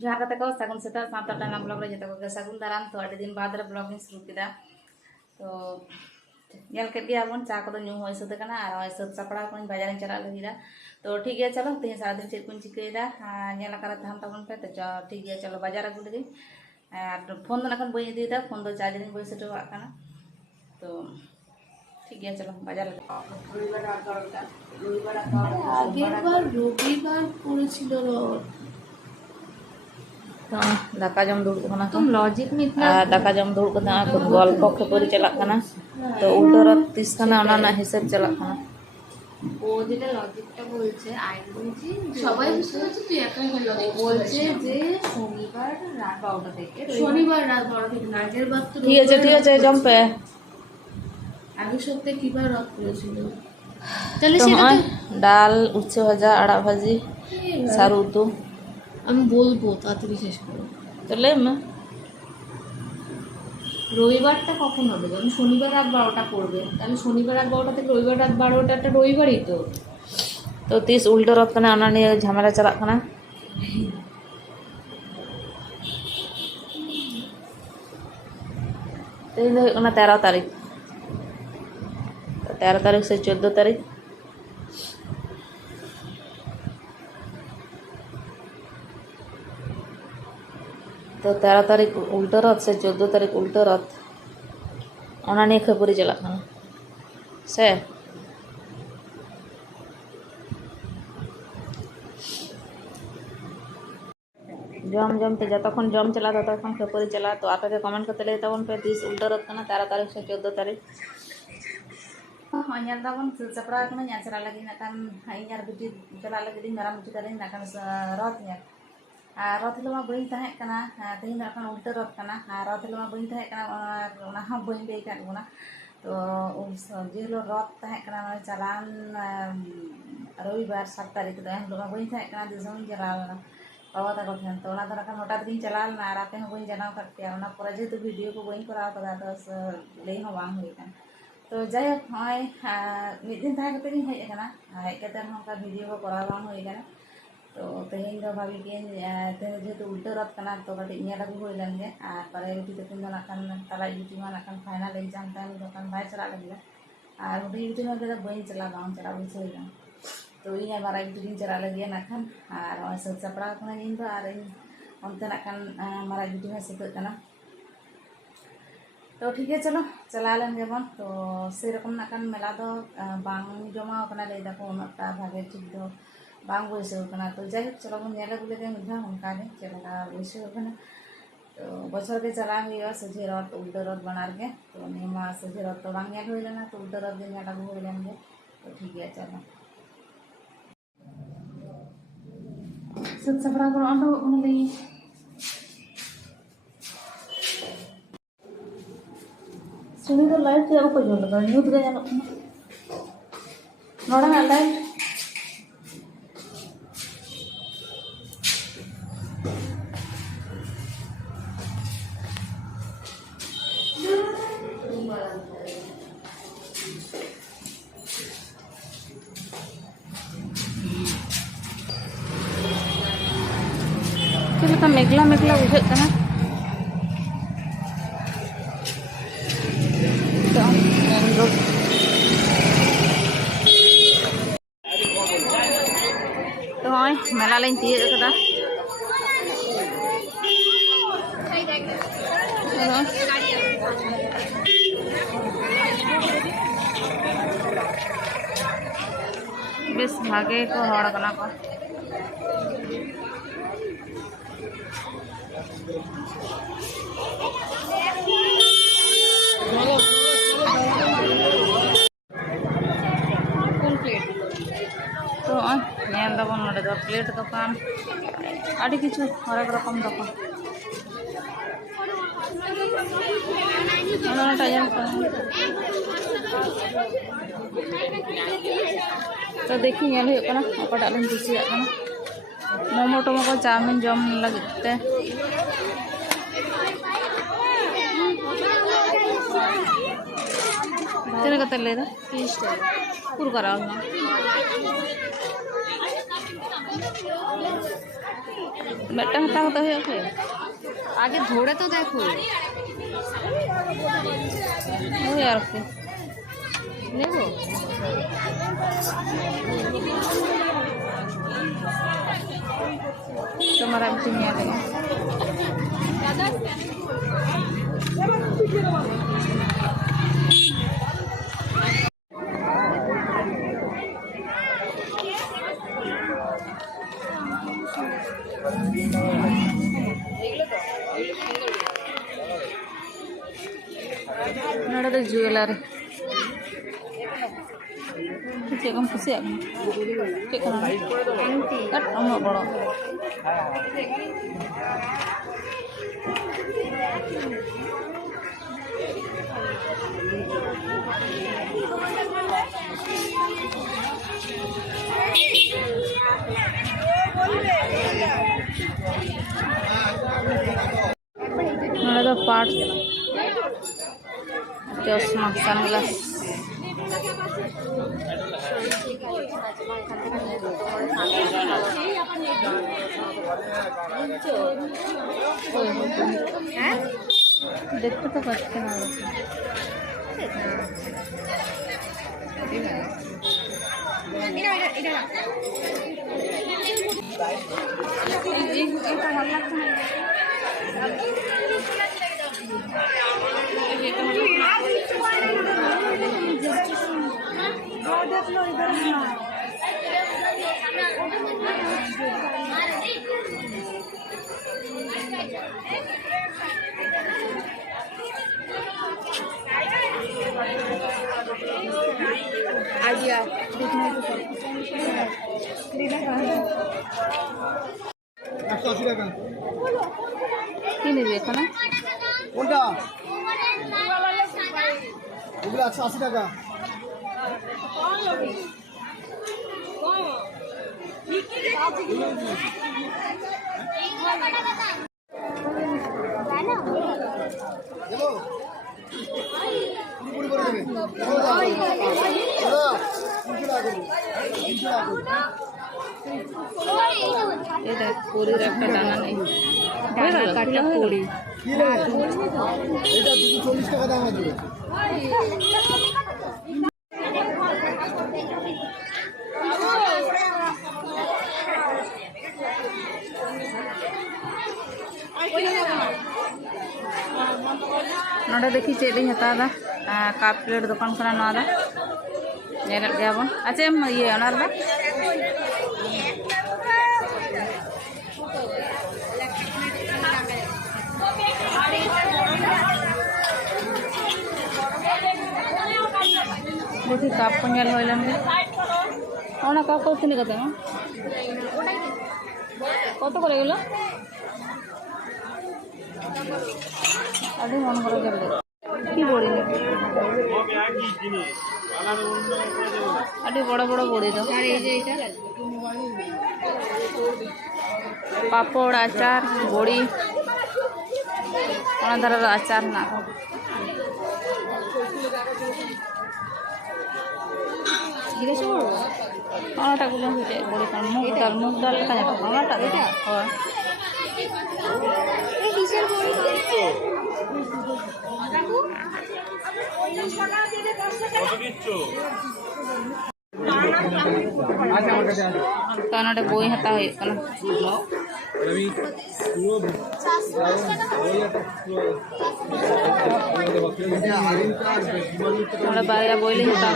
जहाँ कते को सगुन सेता साता टाना ब्लॉग रे जते को सगुन दाराम तो अड़ी दिन बाद रे ब्लॉगिंग शुरू किदा तो नेल के दिया बन चा को न्यू होय सद कना और सब सपड़ा को बाजार चला लगिदा तो ठीक है चलो ते सारा दिन चेक कुन चिकेदा नेल करा थाम तबन पे तो ठीक है चलो बाजार अगु लगी और फोन दो नखन बई दीदा फोन दो चार्जिंग बई सेटवा कना तो ठीक है चलो बाजार আগের বার রবিবার পড়েছিল রথ। दाका जम दूर कना तुम लॉजिक में इतना दाका जम दूर कना तो गल्प खबरी चला कना तो उल्टा रथ तीस कना ओना ना हिसाब चला कना ও যেটা লজিকটা বলছে আইনজি সবাই বুঝতে পারছে তুই একাই লজিক বলছে যে শনিবার রাত 12টা থেকে শনিবার রাত 12টা থেকে আগের বার তো ठीक है जम पे আগের সপ্তাহে কিবার রথ করেছিল তাহলে तो সেটা डाल उच्चे भाजा आड़ा भाजी सारू उतु আমি বলবো তাড়াতাড়ি শেষ করো तो ले मैं রবিবারটা কখন হবে যখন শনিবার রাত 12টা পড়বে তাহলে শনিবার রাত 12টা থেকে রবিবার রাত 12টা একটা রবিবারই तो 30 उल्टा रथ कना ओना निये झमेला चला कना तेन दो 13 तारीख 13 तारीख से 14 तारीख तो 13 तारीख उल्टा रथ से 14 तारीख उल्टा रथ ओना निये खबरी चला कना से जम जम ते जतक्षण जम चला ततक्षण खबरी चला तो आप कमेंट करते ले तबन पे 30 उल्टा रथ कना 13 तारीख से 14 तारीख ᱧᱮᱞ ᱫᱟᱵᱚᱱ ᱥᱟᱯᱲᱟᱣ ᱠᱟᱱᱟ ᱧᱟ ᱪᱟᱞᱟᱜ ᱞᱟᱹᱜᱤᱫ ᱱᱟᱠᱷᱟᱱ ᱤᱧ ᱟᱨ ᱵᱤᱴᱤ ᱪᱟᱞᱟᱜ ᱞᱟᱹᱜᱤᱫ ᱤᱧ ᱢᱟᱨᱟᱝ ᱵᱤᱴᱤ ᱛᱟᱞᱤᱧ ᱱᱟᱠᱷᱟन ᱨᱚᱛ ᱧᱮᱞ ᱟᱨ ᱨᱚᱛ ᱦᱤᱞᱳᱜ ᱢᱟ ᱵᱟᱹᱧ ᱛᱟᱦᱮᱸ ᱠᱟᱱᱟ ᱛᱮᱦᱮᱧ ᱫᱚ ᱱᱟᱠᱷᱟᱱ ᱩᱞᱴᱟᱹ ᱨᱚᱛ ᱠᱟᱱᱟ ᱟᱨ ᱨᱚᱛ ᱦᱤᱞᱳᱜ ᱢᱟ ᱵᱟᱹᱧ ᱛᱟᱦᱮᱸ ᱠᱟᱱᱟ ᱚᱱᱟ ᱦᱚᱸ ᱵᱟᱹᱧ ᱞᱟᱹᱭ ᱠᱟᱫ ᱵᱚᱱᱟ तो जे हिलोग रथ तहें कना चलान रविवार 7 तारीख तो एन हिलोग बई तहें कना दिसम चलावना बाबा तक ठेन तो ओना दरखान हठात गिन चलालना आर आते हूँ बई जनाव करते ओना पर जेहेतु वीडियो को बई कराव कदा तो लई हूँ बांग हुई कना तो जायक हय मिद दिन तहें कते गिन हेज कना हेज कते नोंका वीडियो को कराव बांग हुई कना तो तेहें दो भाभी के तेहें जेहेतु उल्टा रथ कना तो कटी नेल अगु हुई लन गे आर पारे बिटी तकिन दो नाखान तलाई बिटी मा नाखान फाइनल एग्जाम टाइम दोकान बाय चला लगिला आर हुडी बिटी मा के बई चला बांग चला बुझे गन तो इन मारा बिटी दिन चला लगे नाखान आर सब सपड़ा कना इन दो आर इन onte नाखान मारा बिटी मा सिकत कना तो ठीक है चलो चला लेन जेबन तो सेरकम नाखान मेला दो बांग जमा कना ले दाको उनटा भागे ठीक दो बांग बसो कना तो जाय चलो बन नेला गुले के मिधा उनका ने चला बसो कना तो बछर के चला हुआ सजे रथ उल्टा रथ बनार के तो नेमा सजे रथ तो बांग नेल होई लेना तो उल्टा रथ दिन नेला होई लेंगे तो ठीक है चलो सब सपड़ा को अंडो उन ले सुनी तो लाइट के ऊपर जो लगा न्यूट के जानो नोड़ा ना लाइट चलो मेघला मेघला बुझे कना तो हय मेला लाइन तीय कदा बेस भागे को हड़ कना को तो नेल दबन नोडे दो प्लेट दुकान आड़ी किछु हरेक रकम दुकान तो देखी नेल हुई कना ओकाटा लिन कुसिया कना मोमो टोमो को चाउमिन जम लगते तेरे कते ले 30 टाका पूरा करा मिट्टन हटा होता है फिर আগে ধরে তো দেখো वो यार फिर নেবো तुम्हारा भी चिनिया देगा नड़ा ज्वेलरी चेक हम खुशी चेक बड़ा नड़ा पार्ट चश्मा सनग्लास देखते तो पाচ্ছি না आइडिया কি নেবে এখানে কোনটা ওগুলো 180 টাকা দেবো পুরো করে দেবে এটা পরির একটা দানা নেই কাটা পরি এটা 240 টাকা দাম আছে नोडे देखी चेक हत्ता कप प्लेट दुकान खना ना गया बन अच्छा ये देखी कप को नल होइलन कप को तीन कत कत करे गलो अभी मन कर कि बड़ी अभी बड़ बड़ बड़ी तो पापड़ आचार बड़ी धर आचार ना गुलो बड़ी मुग दाल का तो बोई हता बारह बोली हता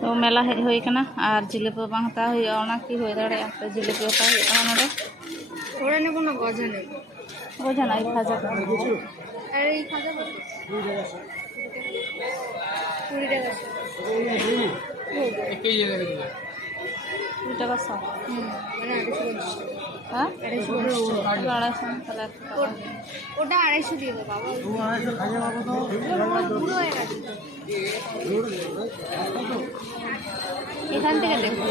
तो मेला हेज हो और जिलेपी बांग हता की हो दाड़े तो जिलेपी हता नोडे थोड़ा नेबो ना गजा नेबो गजा ना भाजा अरे ई खाजा 20 টাকা 1 টাকা 20 টাকা 100 মানে 250 টাকা হ্যাঁ 250 তাহলে ওটা 250 দিয়ে দেবো বাবা। খাইয়ে পাবো তো পুরো হয়ে গেছে তো। এখান থেকে দেখো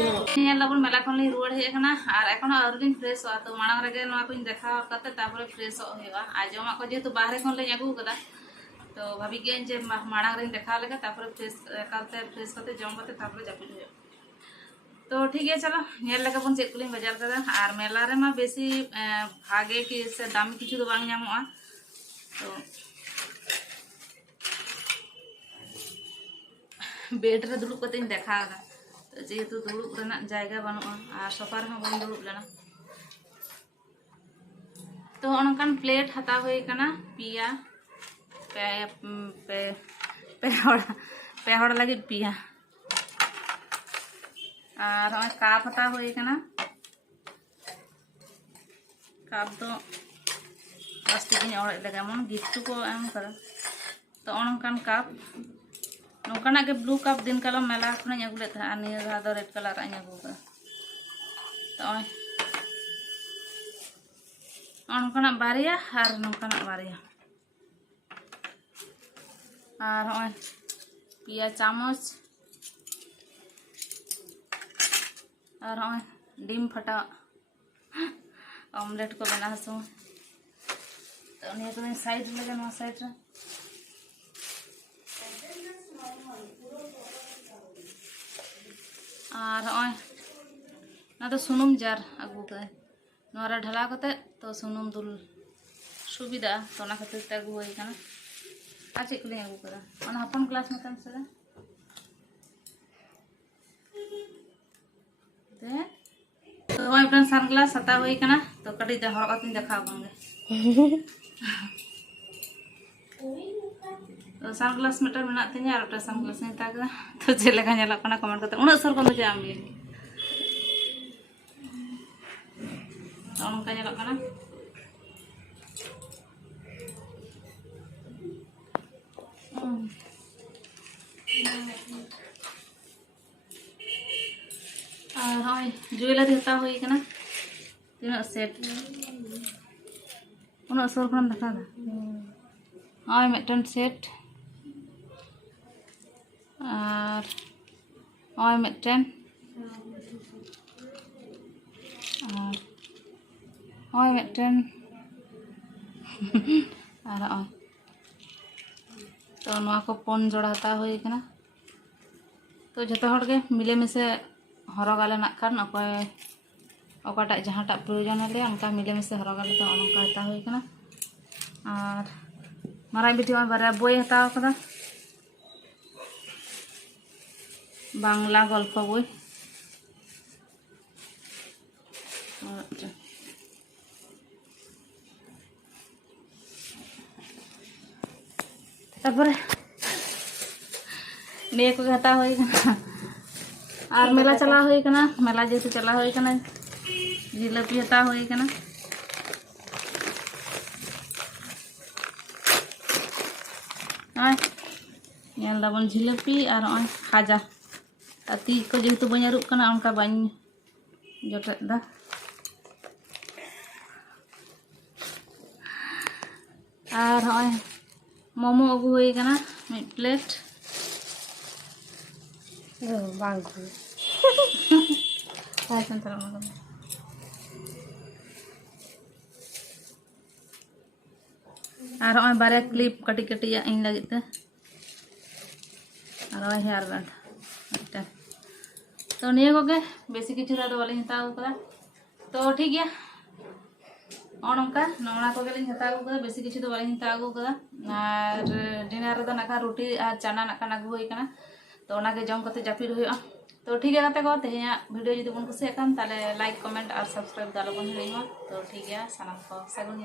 ᱧᱮᱞ ᱫᱟᱵᱚᱱ ᱢᱮᱞᱟ ᱠᱷᱚᱱ ᱞᱤᱧ ᱨᱩᱣᱟᱹᱲ ᱦᱮᱡ ᱟᱠᱟᱱᱟ ᱟᱨ ᱮᱠᱷᱚᱱ ᱦᱚᱸ ᱟᱹᱣᱨᱤ ᱞᱤᱧ ᱯᱷᱨᱮᱥᱚᱜᱼᱟ ᱛᱚ ᱢᱟᱲᱟᱝ ᱨᱮᱜᱮ ᱱᱚᱣᱟ ᱠᱚᱧ ᱫᱮᱠᱷᱟᱣ ᱠᱟᱛᱮ ᱛᱟᱨᱯᱚᱨᱮ ᱯᱷᱨᱮᱥᱚᱜ ᱦᱩᱭᱩᱜᱼᱟ ᱟᱨ ᱡᱚᱢᱟᱜ ᱠᱚ ᱡᱮᱦᱮᱛु ᱵᱟᱦᱨᱮ ᱠᱷᱚᱱ ᱞᱤᱧ ᱟᱹᱜᱩ ᱟᱠᱟᱫᱟ ᱛᱚ ᱵᱷᱟᱵᱤ ᱜᱮᱭᱟᱹᱧ ᱡᱮ ᱢᱟᱲᱟᱝ ᱨᱤᱧ ᱫᱮᱠᱷᱟᱣ ᱞᱮᱜᱮ ᱛᱟᱨᱯᱚরে ᱯᱷᱨᱮᱥ ᱠᱟᱛᱮ ᱡᱚᱢ ᱠᱟᱛᱮ ᱛᱟᱨᱯᱚরে ᱡᱟᱹᱯᱤᱫ ᱦᱩᱭᱩᱜᱼᱟ तो ठीक है चलो ᱧᱮᱞ ᱞᱮᱜᱮ ᱵᱚᱱ ᱪᱮᱫ ᱠᱚᱞᱤᱧ ᱵᱟᱡᱟᱨ ᱠᱟᱫᱟ ᱟᱨ ᱢᱮᱞᱟ ᱨᱮᱢᱟ ᱵᱮᱥᱤ ᱵᱷᱟᱜᱮ ᱠᱤ ᱥᱮ দামি কিছু ᱫᱚ ᱵᱟᱝ ᱧᱟᱢᱚᱜᱼᱟ तो बेड रे दुड़ुब कते देखा तो जेहेतु दुड़ुब रेना जायगा बानुआ और सोफा रहा बन दुड़ुब लेना तो अनकान प्लेट हता हुई कना पिया पे हड़ लगे पिया और काप हता हुई कना काप तो प्लास्टिक ओड़े लगे मन गिफ्ट को एम करा तो अनकान काप नौकाना के ब्लू कप दिन कलम मेला खुना अगू ले था निया धा दो रेड कलर आኝ अगू का तो नौकाना बारिया और नौकाना बारिया और पिया चामच और डिम फटा ऑमलेट को बना हसू तो निया को साइड लगे ना साइड रे और ना तो सुनुम जार अगू का नोरा ढला कते तो सुनुम दुल सुविधा तो ना खातिर ते अगू होई कना आ चेक ले अगू करा ओना अपन क्लास में तन से ते तो ओय अपन सनग्लास हता होई कना तो कटी दे हरका तिन देखा बंगे तो सनग्लास मीटर मेना तिनी और टा सनग्लास नि तागा तो जे लगा नेला कना कमेंट करते उना सर को जाम भी तो उनका नेला कना और हाय ज्वेलरी हता होई कना तीना सेट उना सर को देखा दा हाय मिटन सेट और मिटन और मिटन और तो नवा को पन जोड़ा हता होई कना तो जतो हर के मिले मिसे हरगाले नाकान अकय अकाटा जहाटा प्रयोजन ले उनका मिले मिसे हरगाले तो उनका हता होई कना और मारा बिटी बारे बई हता कदा बांग्ला गल्प बई तारपरे ने को हता होई और मेला चला होई कना मेला जेतु चला होई कना जिलेबी हता होई कना नेल दाबन जिलेबी और खाजा ती को जेहेतु बन अरूब कना उनका बन जटेद दा और मोमो अगू हुई कना मिड प्लेट बांग और बारे क्लिप कटी कटी इन लगे और हेयर बैंड तो निये को बेसी किछु तो वाली हता कदा तो ठीक है और नौका नौना को हता बेसी किछु तो वाली हता कदा और डिनर रे नाका रोटी और चना नाका अगू हुई कना तो ओनागे जम कते जापिद हुआ तो ठीक है गाते को तेहेया वीडियो जुदी बन कुसिया कान ताले लाइक कमेंट और सब्सक्राइब दालो बन हिड़िमा तो ठीक है सनाम को सागुन